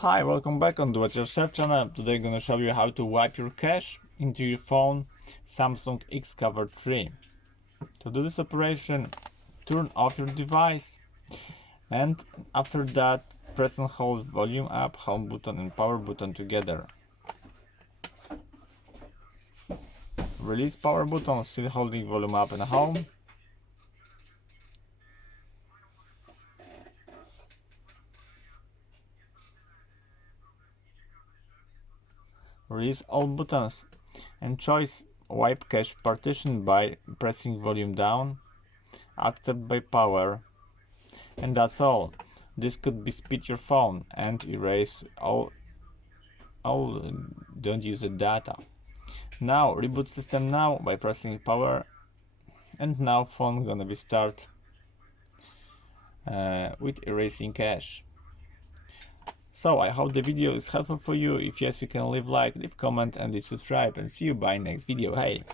Hi, welcome back on Do It Yourself channel. Today I'm gonna show you how to wipe your cache into your phone Samsung Xcover 3. To do this operation, turn off your device and after that press and hold volume up, home button and power button together. Release power button, still holding volume up and home. Release all buttons and choose wipe cache partition by pressing volume down, accept by power, and that's all. This could be speed your phone and erase all don't use the data. Now reboot system now by pressing power, and now phone gonna be start with erasing cache. So I hope the video is helpful for you. If yes, you can leave like, leave comment and leave subscribe, and see you by next video. Hey.